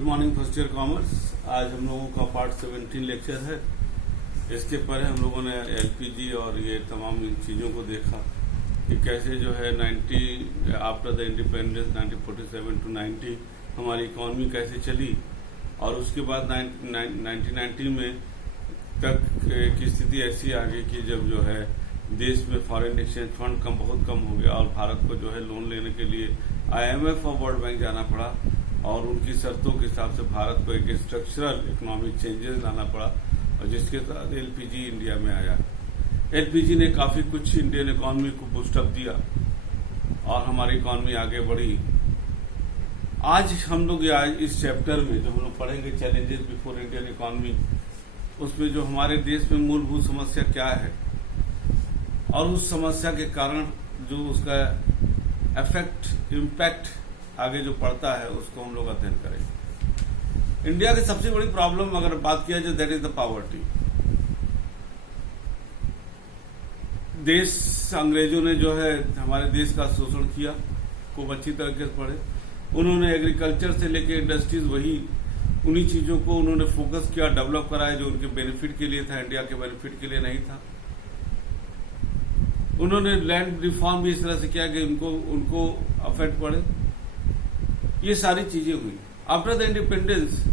Good morning first year commerce. आज हम लोगों का पार्ट 17 लेक्चर है। इसके पहले हम लोगों ने एलपीजी और ये तमाम इन चीज़ों को देखा कि कैसे जो है 90 आफ्टर द इंडिपेंडेंस 1947 टू 90 हमारी इकॉनमी कैसे चली और उसके बाद 1990 में तक की स्थिति ऐसी आ गई कि जब जो है देश में फॉरेन एक्सचेंज फंड बहुत कम हो गया और भारत को जो है लोन लेने के लिए IMF और वर्ल्ड बैंक जाना पड़ा और उनकी शर्तों के हिसाब से भारत को एक स्ट्रक्चरल इकोनॉमिक चेंजेस लाना पड़ा और जिसके साथ एलपीजी इंडिया में आया। एलपीजी ने काफ़ी कुछ इंडियन इकोनॉमी को बूस्टअप दिया और हमारी इकोनॉमी आगे बढ़ी। आज हम लोग इस चैप्टर में जो हम लोग पढ़ेंगे चैलेंजेस बिफोर इंडियन इकोनॉमी, उसमें जो हमारे देश में मूलभूत समस्या क्या है और उस समस्या के कारण जो उसका इम्पैक्ट आगे जो पड़ता है उसको हम लोग अध्ययन करेंगे। इंडिया की सबसे बड़ी प्रॉब्लम अगर बात किया जाए दैट इज द पॉवर्टी। देश अंग्रेजों ने जो है हमारे देश का शोषण किया, खूब अच्छी तरीके से पढ़े। उन्होंने एग्रीकल्चर से लेके इंडस्ट्रीज वही उन्हीं चीजों को उन्होंने फोकस किया, डेवलप कराया जो उनके बेनिफिट के लिए था, इंडिया के बेनिफिट के लिए नहीं था। उन्होंने लैंड रिफॉर्म भी इस तरह से किया कि उनको अफेक्ट पड़े। ये सारी चीजें हुई। आफ्टर द इंडिपेंडेंस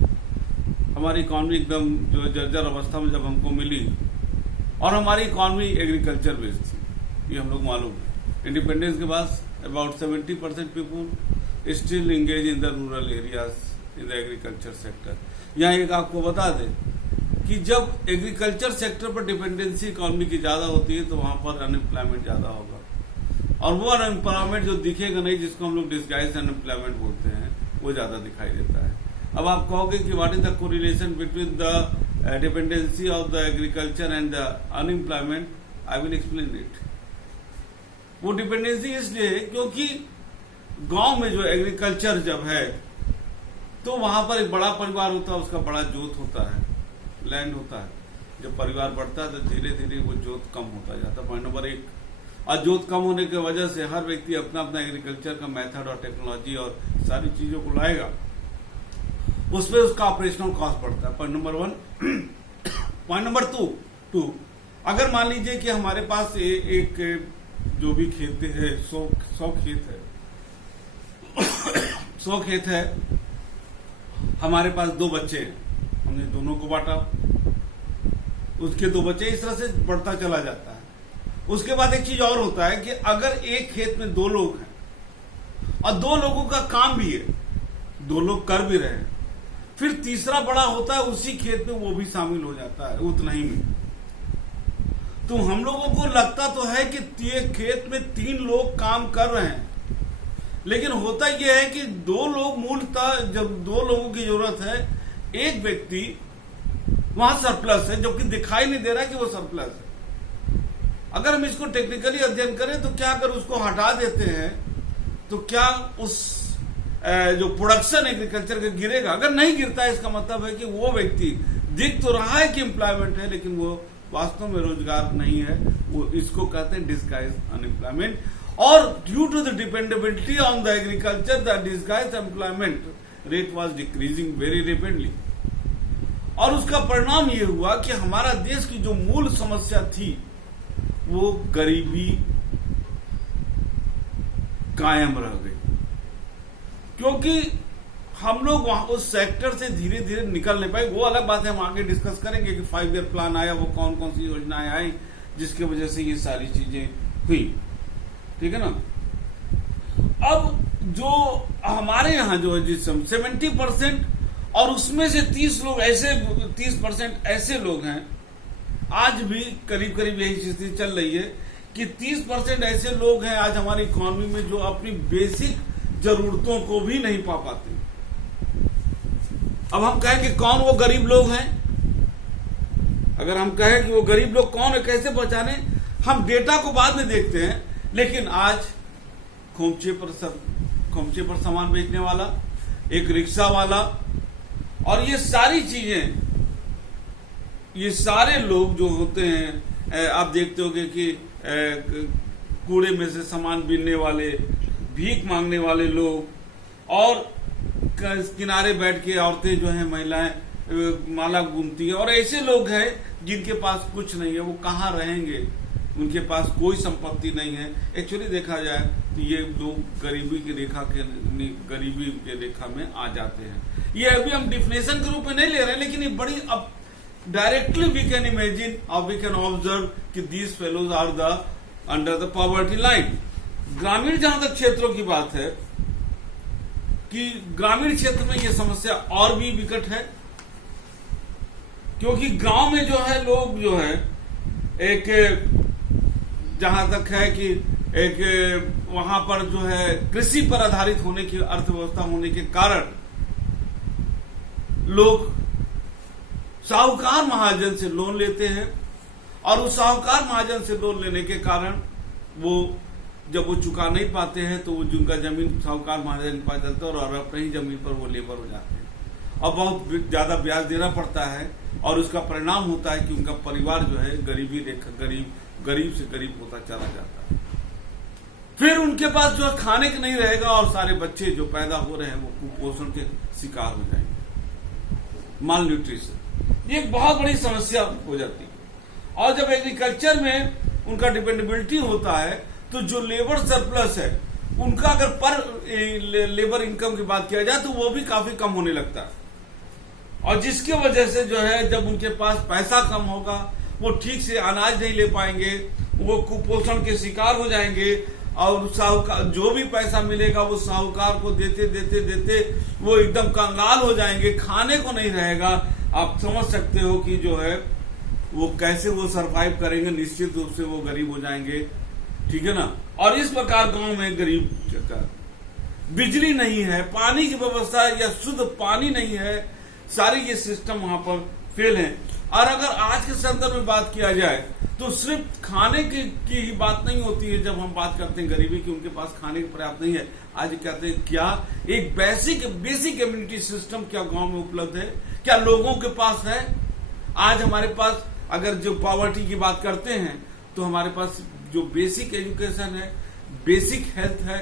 हमारी इकॉनमी एकदम जो जर्जर अवस्था में जब हमको मिली और हमारी इकॉनमी एग्रीकल्चर बेस्ड थी, ये हम लोग मालूम है। इंडिपेंडेंस के बाद about 70% people still engage in the rural areas in the agriculture sector. यहाँ एक आपको बता दें कि जब एग्रीकल्चर सेक्टर पर डिपेंडेंसी इकोनॉमी की ज्यादा होती है तो वहां पर अनएम्प्लॉयमेंट ज्यादा होगा और वो अनएम्प्लॉयमेंट जो दिखेगा नहीं, जिसको हम लोग डिस्गाइज अनएम्प्लॉयमेंट बोलते हैं, वो ज्यादा दिखाई देता है। अब आप कहोगे कि what is the correlation between the dependency of the agriculture and the unemployment. I will explain it. वो डिपेंडेंसी इसलिए है क्योंकि गांव में जो एग्रीकल्चर जब है तो वहां पर एक बड़ा परिवार होता है, उसका बड़ा जोत होता है, लैंड होता है। जब परिवार बढ़ता है तो धीरे धीरे वो जोत कम होता जाता है, पॉइंट नंबर 1। और जोत कम होने की वजह से हर व्यक्ति अपना अपना एग्रीकल्चर का मेथड और टेक्नोलॉजी और सारी चीजों को लाएगा, उसमें उसका ऑपरेशनल कॉस्ट बढ़ता है, पॉइंट नंबर 1। पॉइंट नंबर 2, अगर मान लीजिए कि हमारे पास एक जो भी खेत है 100 खेत है 100 खेत है, हमारे पास 2 बच्चे हैं, हमने दोनों को बांटा, उसके 2 बच्चे, इस तरह से बढ़ता चला जाता है। उसके बाद एक चीज और होता है कि अगर एक खेत में 2 लोग हैं और 2 लोगों का काम भी है, 2 लोग कर भी रहे हैं, फिर तीसरा बड़ा होता है उसी खेत में, वो भी शामिल हो जाता है उतना ही में। तो हम लोगों को लगता तो है कि एक खेत में 3 लोग काम कर रहे हैं, लेकिन होता यह है कि 2 लोग मूलतः जब 2 लोगों की जरूरत है, एक व्यक्ति वहां सरप्लस है, जबकि दिखाई नहीं दे रहा है कि वो सरप्लस है। अगर हम इसको टेक्निकली अध्ययन करें तो क्या अगर उसको हटा देते हैं तो क्या उस जो प्रोडक्शन एग्रीकल्चर का गिरेगा? अगर नहीं गिरता है इसका मतलब है कि वो व्यक्ति दिख तो रहा है कि एम्प्लॉयमेंट है, लेकिन वो वास्तव में रोजगार नहीं है। वो इसको कहते हैं डिस्गाइज अनएम्प्लॉयमेंट। और due to the dependability on the agriculture the disguise employment rate was decreasing very rapidly. और उसका परिणाम ये हुआ कि हमारा देश की जो मूल समस्या थी वो गरीबी कायम रह गई, क्योंकि हम लोग वहां उस सेक्टर से धीरे धीरे निकल नहीं पाए। वो अलग बात है, हम आगे डिस्कस करेंगे कि 5 ईयर प्लान आया, वो कौन कौन सी योजनाएं आई जिसकी वजह से ये सारी चीजें हुई, ठीक है ना। अब जो हमारे यहाँ जो है जिसम 70% और उसमें से 30% ऐसे लोग हैं, आज भी करीब करीब यही स्थिति चल रही है कि 30% ऐसे लोग हैं आज हमारी इकोनॉमी में जो अपनी बेसिक जरूरतों को भी नहीं पा पाते। अब हम कहें कि कौन वो गरीब लोग हैं, अगर हम कहें कि वो गरीब लोग कौन है, कैसे पहचाने? हम डेटा को बाद में देखते हैं, लेकिन आज खोमचे पर सामान बेचने वाला, एक रिक्शा वाला और ये सारी चीजें, ये सारे लोग जो होते हैं, आप देखते होंगे कि कूड़े में से सामान बीनने वाले, भीख मांगने वाले लोग और किनारे बैठ के औरतें जो है, महिलाएं माला घूमती है, और ऐसे लोग हैं जिनके पास कुछ नहीं है, वो कहाँ रहेंगे, उनके पास कोई संपत्ति नहीं है। एक्चुअली देखा जाए तो ये लोग गरीबी की रेखा में आ जाते हैं। ये अभी हम डिफिनेशन के रूप में नहीं ले रहे हैं, लेकिन ये बड़ी अब डायरेक्टली वी कैन इमेजिन और वी कैन ऑब्जर्व कि these fellows are the under the poverty line. ग्रामीण जहां तक क्षेत्रों की बात है कि ग्रामीण क्षेत्र में ये समस्या और भी विकट है, क्योंकि गांव में जो है लोग जो है एक जहां तक है कि एक वहां पर जो है कृषि पर आधारित होने की अर्थव्यवस्था होने के कारण लोग साहूकार महाजन से लोन लेते हैं, और उस साहूकार महाजन से लोन लेने के कारण वो जब वो चुका नहीं पाते हैं तो वो जिनका जमीन साहूकार महाजन के पास चलता है और अपनी ही जमीन पर वो लेबर हो जाते हैं, और बहुत ज्यादा ब्याज देना पड़ता है, और उसका परिणाम होता है कि उनका परिवार जो है गरीबी रेखा गरीब से गरीब होता चला जाता है। फिर उनके पास जो है खाने का नहीं रहेगा, और सारे बच्चे जो पैदा हो रहे हैं वो कुपोषण के शिकार हो जाएंगे, माल न्यूट्रिशन। ये एक बहुत बड़ी समस्या हो जाती है। और जब एग्रीकल्चर में उनका डिपेंडेबिलिटी होता है तो जो लेबर सरप्लस है उनका अगर पर लेबर इनकम की बात किया जाए तो वो भी काफी कम होने लगता है, और जिसकी वजह से जो है जब उनके पास पैसा कम होगा वो ठीक से अनाज नहीं ले पाएंगे, वो कुपोषण के शिकार हो जाएंगे, और साहूकार जो भी पैसा मिलेगा वो साहूकार को देते देते देते वो एकदम कंगाल हो जाएंगे, खाने को नहीं रहेगा। आप समझ सकते हो कि जो है वो कैसे वो सरवाइव करेंगे, निश्चित रूप से वो गरीब हो जाएंगे, ठीक है ना। और इस प्रकार गांव में गरीब, बिजली नहीं है, पानी की व्यवस्था या शुद्ध पानी नहीं है, सारी ये सिस्टम वहां पर फेल है। और अगर आज के संदर्भ में बात किया जाए तो सिर्फ खाने की ही बात नहीं होती है। जब हम बात करते हैं गरीबी की, उनके पास खाने की पर्याप्त नहीं है, आज कहते हैं क्या एक बेसिक इम्यूनिटी सिस्टम क्या गांव में उपलब्ध है, क्या लोगों के पास है? आज हमारे पास अगर जो पॉवर्टी की बात करते हैं तो हमारे पास जो बेसिक एजुकेशन है, बेसिक हेल्थ है,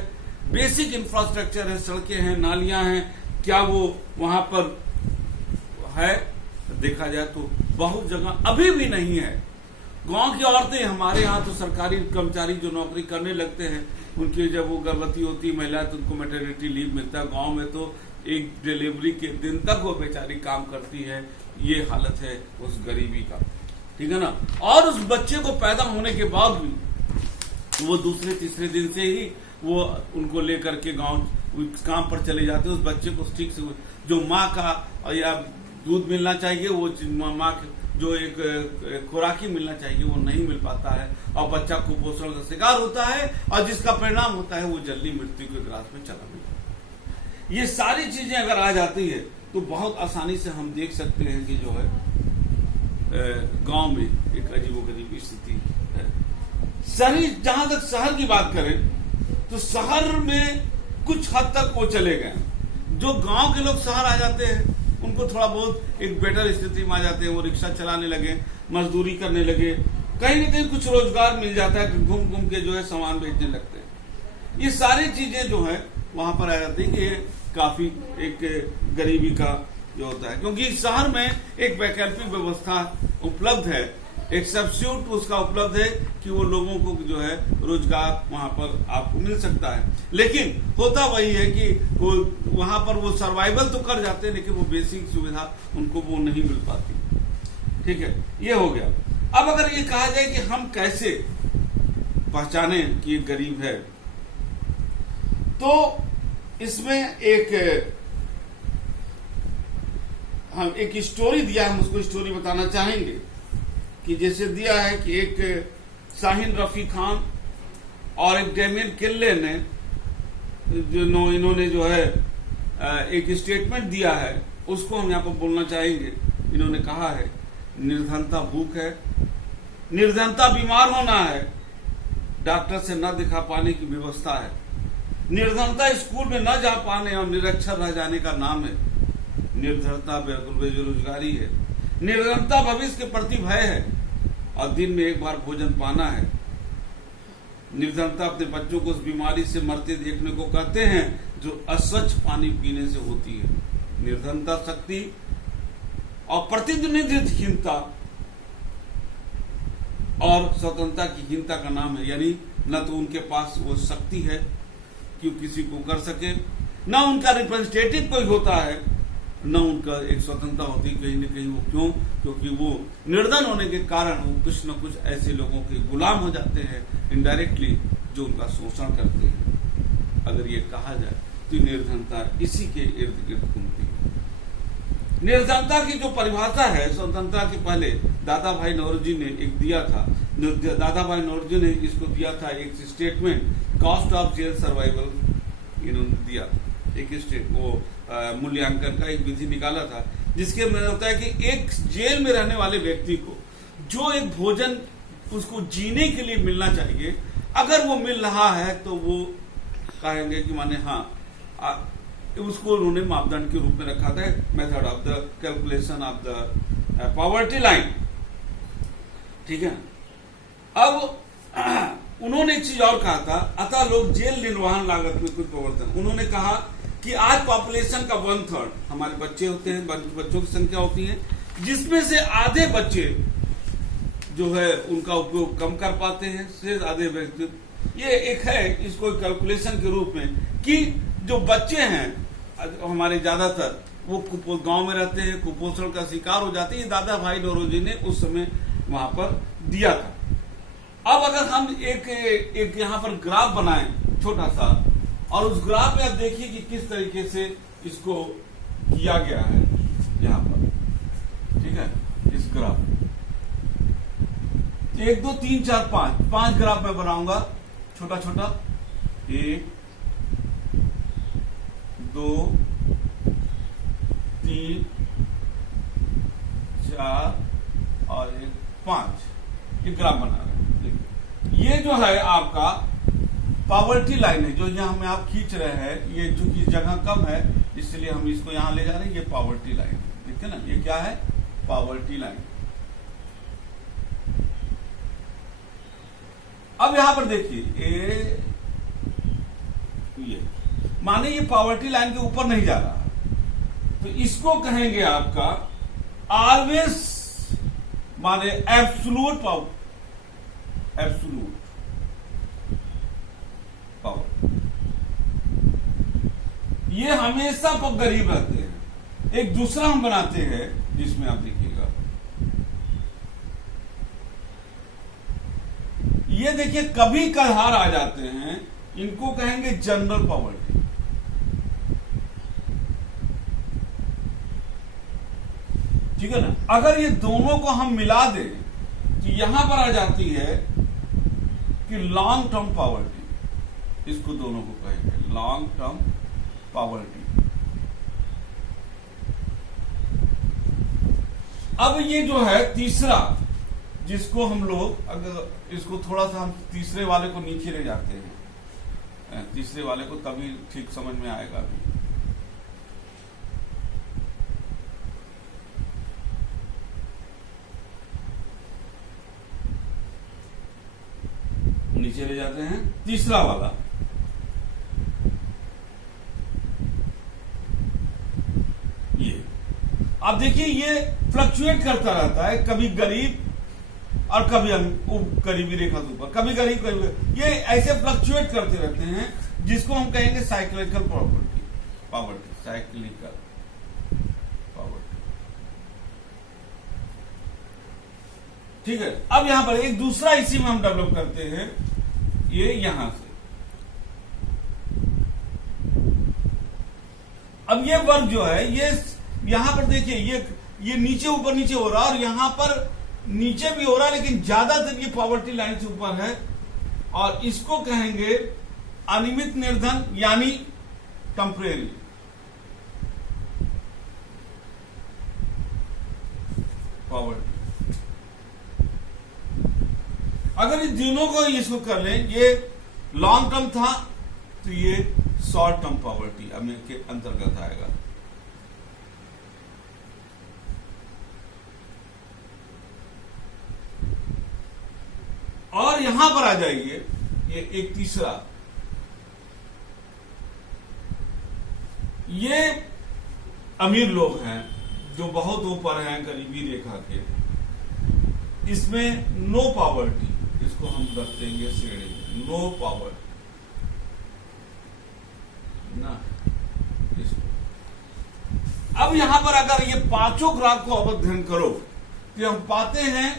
बेसिक इंफ्रास्ट्रक्चर है, सड़कें हैं, नालियां हैं, क्या वो वहां पर है? देखा जाए तो बहुत जगह अभी भी नहीं है। गांव की औरतें, हमारे यहाँ तो सरकारी कर्मचारी जो नौकरी करने लगते हैं उनकी जब वो गर्भवती होती है महिला तो उनको मैटरनिटी लीव मिलता है। गांव में तो एक डिलीवरी के दिन तक वो बेचारी काम करती है। ये हालत है उस गरीबी का, ठीक है ना। और उस बच्चे को पैदा होने के बाद भी वो दूसरे तीसरे दिन से ही वो उनको लेकर के गांव काम पर चले जाते हैं। उस बच्चे को ठीक से जो माँ का या दूध मिलना चाहिए, वो माँ जो एक खुराकी मिलना चाहिए वो नहीं मिल पाता है, और बच्चा कुपोषण का शिकार होता है, और जिसका परिणाम होता है वो जल्दी मृत्यु के ग्रास में चला जाता है। ये सारी चीजें अगर आ जाती है तो बहुत आसानी से हम देख सकते हैं कि जो है गांव में एक अजीबोगरीब स्थिति है। शहरी, जहां तक शहर की बात करें तो शहर में कुछ हद तक वो चले गए। जो गांव के लोग शहर आ जाते हैं उनको थोड़ा बहुत एक बेटर स्थिति में आ जाते हैं, वो रिक्शा चलाने लगे, मजदूरी करने लगे, कहीं ना कहीं कुछ रोजगार मिल जाता है, घूम घूम के जो है सामान बेचने लगते हैं। ये सारी चीजें जो है वहां पर आ जाती है कि ये काफी एक गरीबी का जो होता है, क्योंकि शहर में एक वैकल्पिक व्यवस्था उपलब्ध है, एक सब्स्टिट्यूट उसका उपलब्ध है कि वो लोगों को जो है रोजगार वहां पर आपको मिल सकता है। लेकिन होता वही है कि वो वहां पर वो सर्वाइवल तो कर जाते हैं, लेकिन वो बेसिक सुविधा उनको वो नहीं मिल पाती, ठीक है। ये हो गया। अब अगर ये कहा जाए कि हम कैसे पहचाने कि ये गरीब है, तो इसमें हम एक स्टोरी दिया, हम उसको स्टोरी बताना चाहेंगे कि जैसे दिया है कि एक शाहीन रफी खान और एक डेमियन किल्ले ने इन्होंने जो है एक स्टेटमेंट दिया है, उसको हम यहाँ पर बोलना चाहेंगे। इन्होंने कहा है, निर्धनता भूख है, निर्धनता बीमार होना है, डॉक्टर से न दिखा पाने की व्यवस्था है, निर्धनता स्कूल में न जा पाने और निरक्षर रह जाने का नाम है, निर्धनता बेरोजगारी है, निर्धनता भविष्य के प्रति भय है, और दिन में एक बार भोजन पाना है, निर्धनता अपने बच्चों को उस बीमारी से मरते देखने को कहते हैं जो अस्वच्छ पानी पीने से होती है। निर्धनता शक्ति और प्रतिनिधित्वहीनता और स्वतंत्रता की हीनता का नाम है। यानी न तो उनके पास वो शक्ति है कि वो किसी को कर सके, न उनका रिप्रेजेंटेटिव कोई होता है, न उनका एक स्वतंत्रता होती है कहीं न कहीं। वो क्यों? क्योंकि वो निर्धन होने के कारण वो कुछ न कुछ ऐसे लोगों के गुलाम हो जाते हैं इनडायरेक्टली, जो उनका शोषण करते हैं। अगर ये कहा जाए तो निर्धनता इसी के इर्द गिर्द घूमती है। निर्धनता की जो परिभाषा है स्वतंत्रता के पहले दादा भाई नौरोजी ने एक दिया था। दादा भाई नौरोजी ने इसको दिया था एक statement, cost of jail survival इन्होंने दिया एक स्टेट वो मूल्यांकन का एक विधि निकाला था, जिसके में होता है कि एक जेल में रहने वाले व्यक्ति को जो एक भोजन उसको जीने के लिए मिलना चाहिए, अगर वो मिल रहा है तो वो कहेंगे कि माने हाँ, उसको उन्होंने मापदंड के रूप में रखा था, method of the calculation of the poverty line. ठीक है। अब उन्होंने एक चीज और कहा था, अतः लोग जेल निर्वहन लागत में कुछ प्रवर्तन। उन्होंने कहा कि आज पॉपुलेशन का 1/3 हमारे बच्चे होते हैं, बच्चों की संख्या होती है, जिसमें से आधे बच्चे जो है उनका उपयोग कम कर पाते हैं, शेष आधे व्यक्ति। ये एक है इसको कैलकुलेशन के रूप में कि जो बच्चे हैं हमारे ज्यादातर वो गांव में रहते हैं, कुपोषण का शिकार हो जाते हैं। ये दादा भाई नौरोजी ने उस समय वहां पर दिया था। अब अगर हम एक यहाँ पर ग्राफ बनाएं छोटा सा, और उस ग्राफ में आप देखिए कि किस तरीके से इसको किया गया है यहाँ पर। ठीक है, इस ग्राफ 1 2 3 4 5 ग्राफ में बनाऊंगा छोटा छोटा। 1 2 3 4 और 5 ये ग्राफ बना रहे हैं। ये जो है आपका पॉवर्टी लाइन है, जो यहाँ में आप खींच रहे हैं। ये चूंकि जगह कम है इसलिए हम इसको यहां ले जा रहे हैं। ये पॉवर्टी लाइन ठीक है ना, ये क्या है? Poverty line. अब यहां पर देखिए ये माने ये पॉवर्टी लाइन के ऊपर नहीं जा रहा, तो इसको कहेंगे आपका ऑलवेज माने एब्सोल्यूट पावर, एब्सोल्यूट पावर। ये हमेशा पर गरीब रहते हैं। एक दूसरा हम बनाते हैं जिसमें आप देखिएगा, ये देखिए कभी कभार आ जाते हैं, इनको कहेंगे जनरल पॉवर्टी। ठीक है ना। अगर ये दोनों को हम मिला दें तो यहां पर आ जाती है कि लॉन्ग टर्म पॉवर्टी। इसको दोनों को कहेंगे लॉन्ग टर्म पॉवर्टी। अब ये जो है तीसरा, जिसको हम लोग अगर इसको थोड़ा सा हम तीसरे वाले को नीचे ले जाते हैं, तीसरे वाले को तभी ठीक समझ में आएगा। अभी नीचे ले जाते हैं तीसरा वाला। ये आप देखिए ये फ्लक्चुएट करता रहता है, कभी गरीब और कभी गरीबी रेखा से ऊपर, कभी गरीब कभी, ये ऐसे फ्लक्चुएट करते रहते हैं, जिसको हम कहेंगे साइक्लिकल पॉवर्टी, साइक्लिकल पॉवर्टी। ठीक है। अब यहां पर एक दूसरा इसी में हम डेवलप करते हैं, ये यहां से। अब ये वर्ग जो है ये यहां पर देखिए ये नीचे ऊपर नीचे हो रहा है, और यहां पर नीचे भी हो रहा है, लेकिन ज्यादातर ये पॉवर्टी लाइन से ऊपर है, और इसको कहेंगे अनियमित निर्धन यानी टेम्परेरी पॉवर्टी। अगर इन दोनों को इसको कर लें, ये लॉन्ग टर्म था तो ये शॉर्ट टर्म पॉवर्टी अब के अंतर्गत आएगा। और यहां पर आ जाइए ये एक तीसरा, ये अमीर लोग हैं जो बहुत ऊपर हैं गरीबी रेखा के, इसमें नो पॉवर्टी, इसको हम रख देंगे श्रेणी में, नो पॉवर्टी ना। अब यहां पर अगर ये पांचों ग्राफ को अध्ययन करो तो हम पाते हैं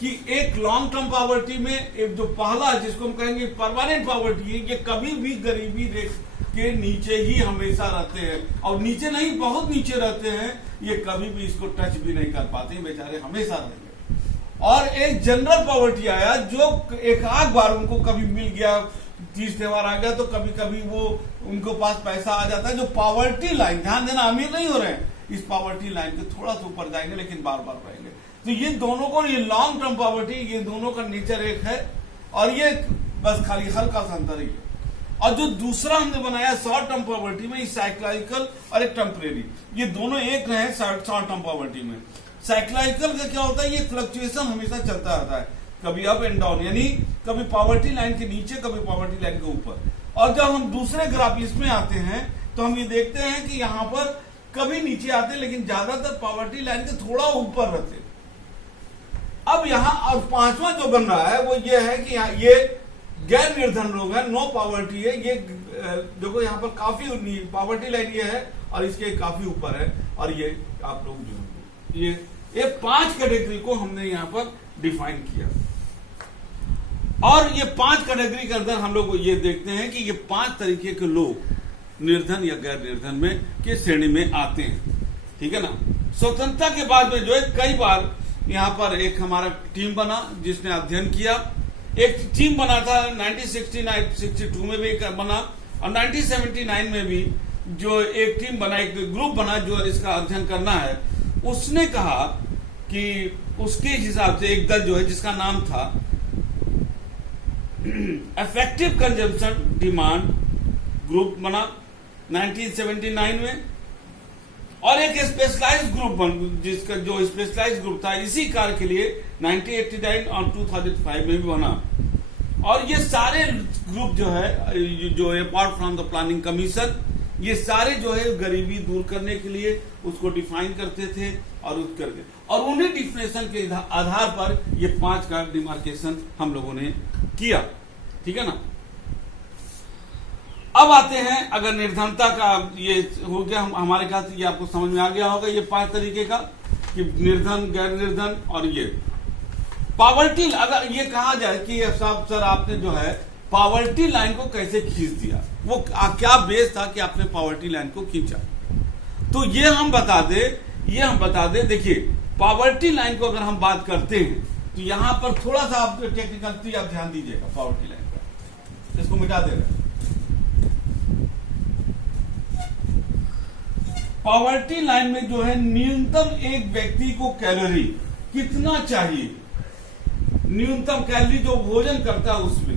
कि एक लॉन्ग टर्म पॉवर्टी में एक जो पहला है जिसको हम कहेंगे परमानेंट पॉवर्टी है, ये कभी भी गरीबी रेखा के नीचे ही हमेशा रहते हैं, और नीचे नहीं बहुत नीचे रहते हैं, ये कभी भी इसको टच भी नहीं कर पाते, बेचारे हमेशा रहेंगे। और एक जनरल पॉवर्टी आया जो एक आध बार उनको कभी मिल गया, तीज त्योहार आ गया तो कभी कभी वो उनको पास पैसा आ जाता है, जो पॉवर्टी लाइन, ध्यान देना अमीर नहीं हो रहे हैं, इस पॉवर्टी लाइन के थोड़ा सा ऊपर जाएंगे लेकिन बार बार रहेंगे। तो ये दोनों को, ये लॉन्ग टर्म पॉवर्टी, ये दोनों का नेचर एक है, और ये बस खाली हल्का सा अंतर ही है। और जो दूसरा हमने बनाया शॉर्ट टर्म पॉवर्टी में, साइक्लिकल और एक टेम्परेरी, ये दोनों एक रहे शॉर्ट टर्म पॉवर्टी में। साइक्लिकल का क्या होता है, ये फ्लक्चुएशन हमेशा चलता रहता है, कभी अप एंड डाउन, यानी कभी पॉवर्टी लाइन के नीचे कभी पॉवर्टी लाइन के ऊपर। और जब हम दूसरे ग्राफ इसमें आते हैं तो हम ये देखते हैं कि यहाँ पर कभी नीचे आते हैं लेकिन ज्यादातर पॉवर्टी लाइन के थोड़ा ऊपर रहते हैं। अब यहाँ और पांचवा जो बन रहा है वो ये है कि ये गैर निर्धन लोग हैं, नो पॉवर्टी है, ये देखो यहाँ पर काफी पॉवर्टी लाइन ये है और इसके काफी ऊपर है, और ये आप लोग जो ये 5 कैटेगरी को हमने यहाँ पर डिफाइन किया। और ये 5 कैटेगरी के अंदर हम लोग ये देखते हैं कि ये 5 तरीके के लोग निर्धन या गैर निर्धन में के श्रेणी में आते हैं, ठीक है ना। स्वतंत्रता के बाद में जो है कई बार यहाँ पर एक हमारा टीम बना जिसने अध्ययन किया, एक टीम बना था 1969-62 में भी बना, और 1979 में भी जो एक टीम बना, एक ग्रुप बना जो इसका अध्ययन करना है, उसने कहा कि उसके हिसाब से एक दल जो है जिसका नाम था इफेक्टिव कंजम्पशन डिमांड ग्रुप बना 1979 में, और एक स्पेशलाइज्ड ग्रुप जिसका जो स्पेशलाइज्ड ग्रुप था इसी कार्य के लिए 1989 और 2005 में भी बना। और ये सारे ग्रुप जो है जो apart from the planning commission, ये सारे जो है गरीबी दूर करने के लिए उसको डिफाइन करते थे, और उस करके और उन्हीं डिफिनेशन के आधार पर ये 5 का डिमार्केशन हम लोगों ने किया, ठीक है ना। अब आते हैं, अगर निर्धनता का ये हो गया हमारे ख्याल से ये आपको समझ में आ गया होगा, ये 5 तरीके का कि निर्धन, गैर निर्धन, और ये पॉवर्टी। अगर ये कहा जाए कि साहब सर आपने जो है पॉवर्टी लाइन को कैसे खींच दिया, वो क्या बेस था कि आपने पॉवर्टी लाइन को खींचा, तो ये हम बता दे। देखिए पॉवर्टी लाइन को अगर हम बात करते हैं तो यहां पर थोड़ा सा आप टेक्निकलिटी आप ध्यान दीजिएगा। पॉवर्टी लाइन का इसको मिटा दे रहे। पॉवर्टी लाइन में जो है न्यूनतम एक व्यक्ति को कैलोरी कितना चाहिए, न्यूनतम कैलोरी जो भोजन करता है उसमें,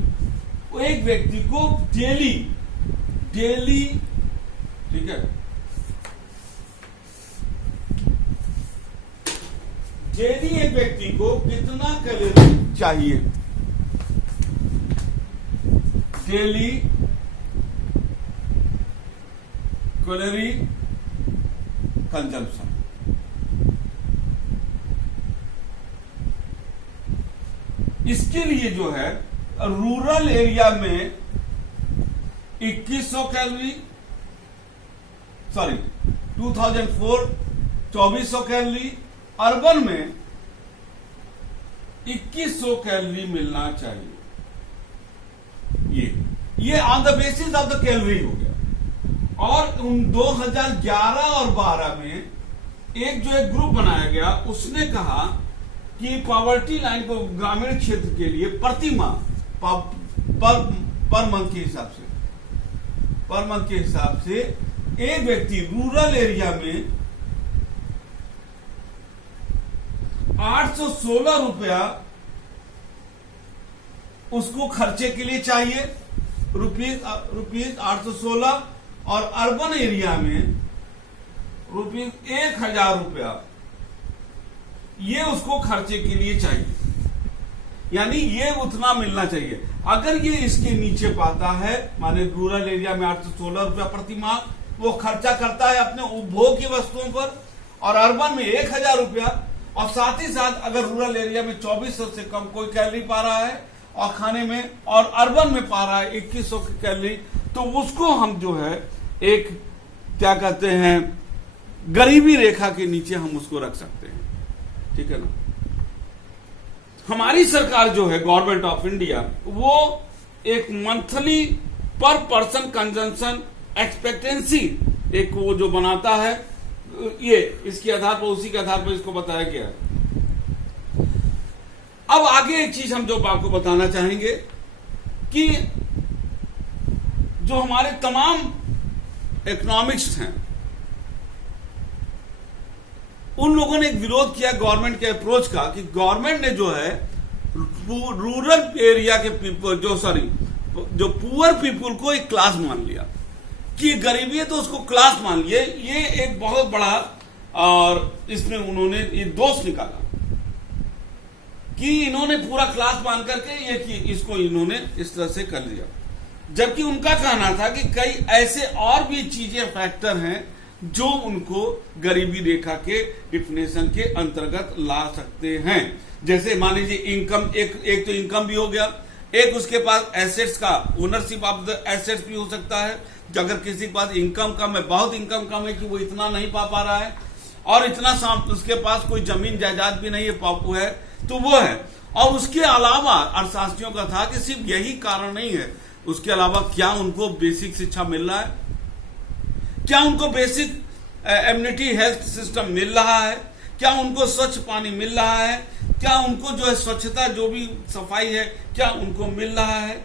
वो एक व्यक्ति को डेली, ठीक है, डेली एक व्यक्ति को कितना कैलोरी चाहिए, डेली कैलोरी कंजम्पशन। इसके लिए जो है रूरल एरिया में 2100 कैलोरी, 2004 2400 कैलोरी, अर्बन में 2100 कैलोरी मिलना चाहिए। ये on the basis of the calorie हो गया। और 2011 और 12 में एक जो एक ग्रुप बनाया गया, उसने कहा कि पॉवर्टी लाइन को ग्रामीण क्षेत्र के लिए प्रति माह पर मंथ के हिसाब से एक व्यक्ति रूरल एरिया में 816 रुपया उसको खर्चे के लिए चाहिए, रुपीज 816, और अर्बन एरिया में रुपीज 1000 रुपया ये उसको खर्चे के लिए चाहिए। यानी ये उतना मिलना चाहिए। अगर ये इसके नीचे पाता है, माने रूरल एरिया में 816 रुपया प्रति माह वो खर्चा करता है अपने उपभोग की वस्तुओं पर, और अर्बन में 1000 रुपया, और साथ ही साथ अगर रूरल एरिया में 2400 से कम कोई कैलोरी पा रहा है और खाने में, और अर्बन में पा रहा है 2100 की कैलोरी, तो उसको हम जो है एक क्या कहते हैं गरीबी रेखा के नीचे हम उसको रख सकते हैं, ठीक है ना। हमारी सरकार जो है गवर्नमेंट ऑफ इंडिया, वो एक मंथली पर पर्सन कंजम्पशन एक्सपेक्टेंसी एक वो जो बनाता है, ये इसके आधार पर, उसी के आधार पर इसको बताया गया है। अब आगे एक चीज हम जो आपको बताना चाहेंगे कि जो हमारे तमाम इकोनॉमिक्स हैं, उन लोगों ने एक विरोध किया गवर्नमेंट के अप्रोच का कि गवर्नमेंट ने जो है रूरल एरिया के पीपल जो पुअर पीपुल को एक क्लास मान लिया कि गरीबी है तो उसको क्लास मान लिए। ये एक बहुत बड़ा, और इसमें उन्होंने ये दोष निकाला कि इन्होंने पूरा क्लास मान करके ये कि इसको इन्होंने इस तरह से कर लिया, जबकि उनका कहना था कि कई ऐसे और भी चीजें फैक्टर हैं जो उनको गरीबी रेखा के डिफिनेशन के अंतर्गत ला सकते हैं। जैसे मान लीजिए इनकम, एक तो इनकम भी हो गया, एक उसके पास एसेट्स का ओनरशिप ऑफ द एसेट्स भी हो सकता है। अगर किसी के पास इनकम कम है, बहुत इनकम कम है कि वो इतना नहीं पा रहा है, और इतना उसके पास कोई जमीन जायदाद भी नहीं है, पापू है, तो वो है। और उसके अलावा अर्थशास्त्रियों का था कि सिर्फ यही कारण नहीं है, उसके अलावा क्या उनको बेसिक शिक्षा मिल रहा है, क्या उनको बेसिक इम्यूनिटी हेल्थ सिस्टम मिल रहा है, क्या उनको स्वच्छ पानी मिल रहा है, क्या उनको जो है स्वच्छता जो भी सफाई है क्या उनको मिल रहा है,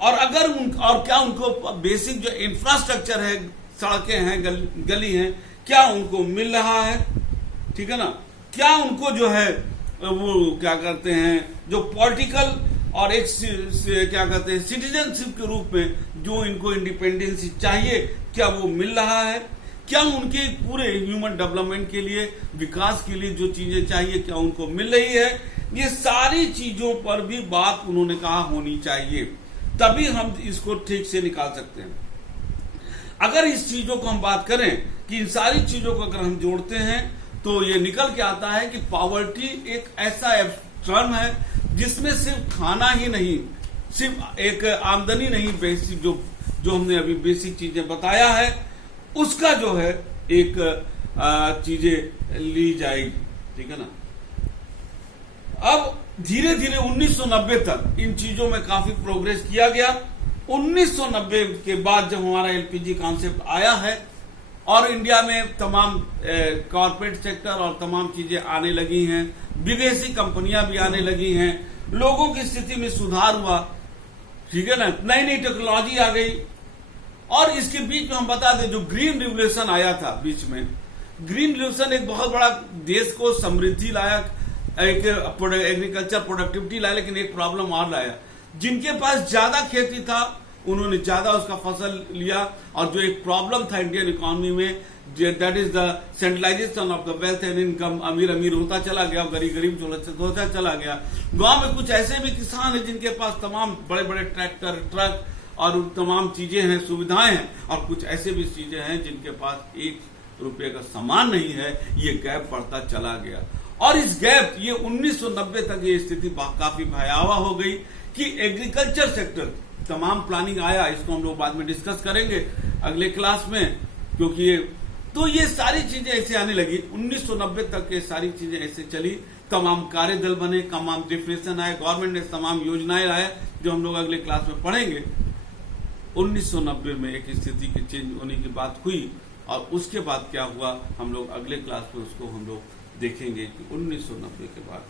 और अगर और क्या उनको बेसिक जो इंफ्रास्ट्रक्चर है, सड़कें हैं, गली हैं, क्या उनको मिल रहा है, ठीक है ना। क्या उनको जो है वो क्या करते हैं जो पॉलिटिकल और एक क्या कहते हैं सिटीजनशिप के रूप में जो इनको इंडिपेंडेंस चाहिए, क्या वो मिल रहा है, क्या उनके पूरे ह्यूमन डेवलपमेंट के लिए, विकास के लिए जो चीजें चाहिए क्या उनको मिल रही है। ये सारी चीजों पर भी बात उन्होंने कहा होनी चाहिए, तभी हम इसको ठीक से निकाल सकते हैं। अगर इस चीजों को हम बात करें कि इन सारी चीजों को अगर हम जोड़ते हैं तो ये निकल के आता है कि पॉवर्टी एक ऐसा टर्म है जिसमें सिर्फ खाना ही नहीं, सिर्फ एक आमदनी नहीं, बेसिक जो हमने अभी बेसिक चीजें बताया है उसका जो है एक चीजें ली जाएगी, ठीक है ना। अब धीरे धीरे 1990 तक इन चीजों में काफी प्रोग्रेस किया गया। 1990 के बाद जब हमारा एलपीजी कॉन्सेप्ट आया है और इंडिया में तमाम कॉर्पोरेट सेक्टर और तमाम चीजें आने लगी हैं, विदेशी कंपनियां भी आने लगी हैं, लोगों की स्थिति में सुधार हुआ, ठीक है ना, नई नई टेक्नोलॉजी आ गई। और इसके बीच में हम बता दें जो ग्रीन रिवोल्यूशन आया था बीच में, ग्रीन रिवोल्यूशन एक बहुत बड़ा देश को समृद्धि लाया, एक एग्रीकल्चर प्रोडक्टिविटी लाया, लेकिन एक प्रॉब्लम और लाया। जिनके पास ज्यादा खेती था उन्होंने ज्यादा उसका फसल लिया, और जो एक प्रॉब्लम था इंडियन इकोनॉमी में, that is the centralization of the wealth and income, अमीर अमीर होता चला गया, गरीब गरीब होता चला गया। गांव में कुछ ऐसे भी किसान हैं जिनके पास तमाम बड़े बड़े ट्रैक्टर, ट्रक और तमाम चीजें हैं, सुविधाएं हैं, और कुछ ऐसे भी चीजें हैं जिनके पास 1 रुपये का सामान नहीं है। ये गैप बढ़ता चला गया, और इस गैप ये 1990 तक ये स्थिति काफी भयावह हो गई कि एग्रीकल्चर सेक्टर तमाम प्लानिंग आया, इसको हम लोग बाद में डिस्कस करेंगे अगले क्लास में, क्योंकि ये सारी चीजें ऐसे आने लगी। 1990 तक ये सारी चीजें ऐसे चली, तमाम कार्य दल बने, तमाम डिफिनेशन आए, गवर्नमेंट ने तमाम योजनाएं लाए जो हम लोग अगले क्लास में पढ़ेंगे। 1990 में एक स्थिति के चेंज होने की बात हुई, और उसके बाद क्या हुआ हम लोग अगले क्लास में उसको हम लोग देखेंगे कि 1990 के बाद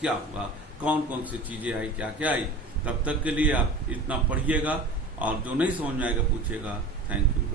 क्या हुआ, कौन कौन सी चीजें आई, क्या क्या आई। तब तक के लिए आप इतना पढ़िएगा, और जो नहीं समझ में आएगा पूछिएगा। Thank you.